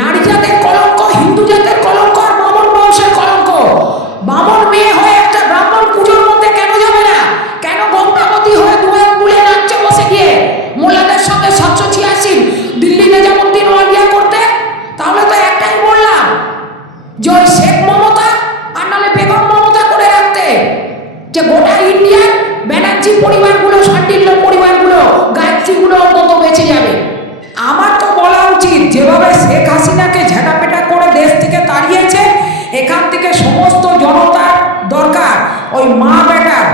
নারী জাতের কলঙ্ক, হিন্দু জাতের কলঙ্ক, আর বামন বংশের কলঙ্ক। বামন মেয়ে হয়ে একটা ব্রাহ্মণ পুজোর মধ্যে কেন যাবে না? কেন গঙ্গাবতী হয়ে দুয়ে তুলে নাচছে বসে গিয়ে মোল্লাদের সঙ্গে 786 দিল্লি নিজামুদ্দিন ওয়ালিয়া করতে? তাহলে তো একটাই বললাম, জয় শেখ মমতা আর নাহলে বেগম মমতা করে রাখতে, যে গোটা ইন্ডিয়ার ব্যানার্জি পরিবারগুলো, শান্ডিল্য পরিবারগুলো, গায়ত্রীগুলো অন্তত বেঁচে যাবে। আমার তো বলা উচিত, যেভাবে শেখ হাসিনাকে ঝেঁটাপেটা করে দেশ থেকে তাড়িয়েছে, এখান থেকে সমস্ত জনতার দরকার ওই মা বেটার,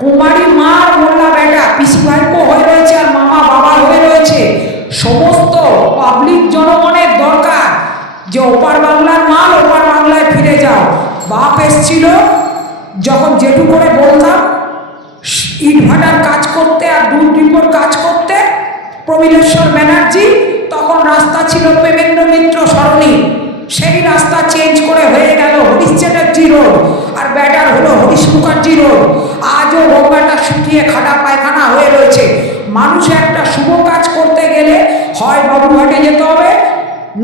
কুমারী মা আর মোল্লা বেটা, পিসি ভাইপো হয়ে রয়েছে আর মামা বাবা হয়ে রয়েছে, সমস্ত পাবলিক জনগণের দরকার যে ওপার বাংলার মাল ওপার বাংলায় ফিরে যাও। বাপ এসছিল যখন যেটু করে বলতাম ইটভাটার কাজ করতে আর দুধ ডিপোর কাজ করতে প্রমিলেশ্বর ব্যানার্জি, তখন রাস্তা ছিল প্রেমেন্দ্র মিত্র সরণি, সেই রাস্তা চেঞ্জ করে হয়ে গেল হরিশ চ্যাটার্জি রোড, আর ব্যাটার হলো হরিশ মুখার্জি রোড। আজও গঙ্গাটা শুকিয়ে খাটা পায়খানা হয়ে রয়েছে। মানুষ একটা শুভ কাজ করতে গেলে হয় বাবুঘাটে যেতে হবে,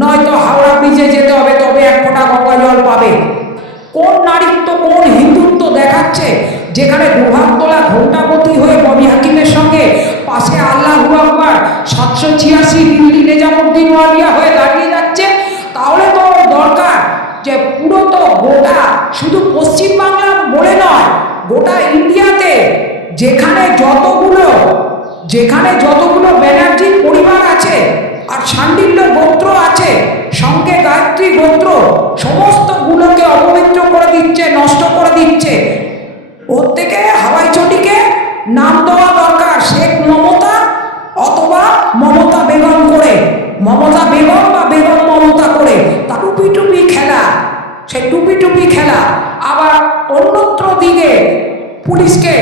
নয়তো হাওড়া ব্রিজে যেতে হবে, তবে এক ফোঁটা গঙ্গা জল পাবে। কোন নারীত্ব, কোন হিন্দুত্ব দেখাচ্ছে যেখানে দুহাত তোলা ঘণ্টাপতি হয়ে ববি হাকিমের সঙ্গে পাশে আল্লাহু আকবার 786 দিল্লি নিজামুদ্দিন ওয়ালিয়া হয়ে দাঁড়িয়ে যাচ্ছে? তাহলে তো দরকার যে পুরো তো গোটা, শুধু পশ্চিমবাংলা বলে নয়, গোটা ইন্ডিয়াতে যেখানে যতগুলো ব্যানার্জি পরিবার আছে আর শান্ডিল্য গোত্র আছে, সঙ্গে গায়ত্রী গোত্র, সমস্তগুলোকে অপবিত্র করে দিচ্ছে, নষ্ট করে দিচ্ছে। ওর থেকে হাওয়াই চটিকে নাম দেওয়া দরকার শেখ মমতা অথবা মমতা বেগম করে, মমতা বেগম বা বেগম মমতা করে। তা টুপি টুপি খেলা, সেই টুপি টুপি খেলা আবার অন্যত্র দিকে পুলিশকে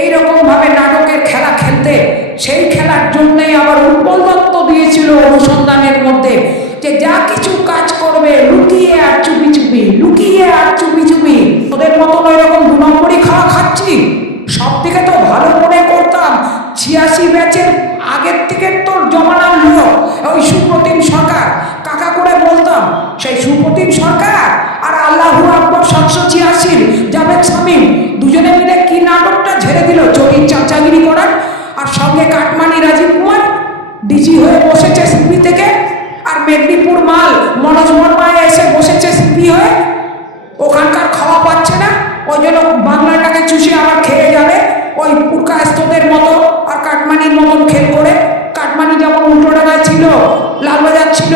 এইরকমভাবে নাটকের খেলা খেলতে, সেই খেলার জন্যই আবার উৎপল দত্ত দিয়েছিল অনুসন্ধানের মধ্যে যে যা কিছু কাজ করবে লুকিয়ে আর চুপি চুপি, লুকিয়ে আর চুপি চুপি। ওদের মতন ওই রকম 2 নম্বরই খাওয়া খাচ্ছি। সব থেকে তো ভালো মনে করতাম 86 ব্যাচের আগের থেকে তো জমানার লোক ওই সুপ্রতিম সরকার, কাকা করে বলতাম, সেই সুপ্রতিম সরকার আর আল্লাহু আকবর 786 জাভেদ শামীম দুজনে মিলে কি নাটকটা ঝেড়ে দিল চোরির চাচাগিরি করার। আর সঙ্গে কাটমানি রাজীব কুমার ডিজি হয়ে বসেছে সিপি থেকে, আর মেদিনীপুর মাল মনোজ বর্মা এসে বসেছে সিপি হয়ে। ওখানকার খাওয়া পাচ্ছে না, ওই জন্য বাংলাটাকে চুষে আবার খেয়ে যাবে ওই পুরকাস্তদের মতো আর কাটমানির মতন খেল করে। কাটমানি যেমন উল্টোডাঙায় ছিল, লালবাজার ছিল,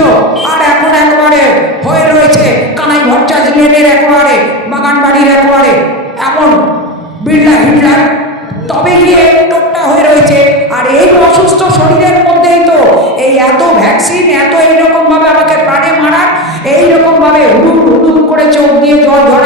আর এখন একেবারে হয়ে রয়েছে কানাই ভট্টাচার্য লেনের একেবারে বাগানবাড়ির একেবারে এমন বিড়লা হিটলার, তবে গিয়ে টোপটা হয়ে রয়েছে। আর এই অসুস্থ শরীরের মধ্যেই তো এই এত ভ্যাকসিন, এত এইরকমভাবে আমাকে প্রাণে মারার, এইরকমভাবে হুড়ুম হুড়ুম করে চোখ দিয়ে জল ঝরা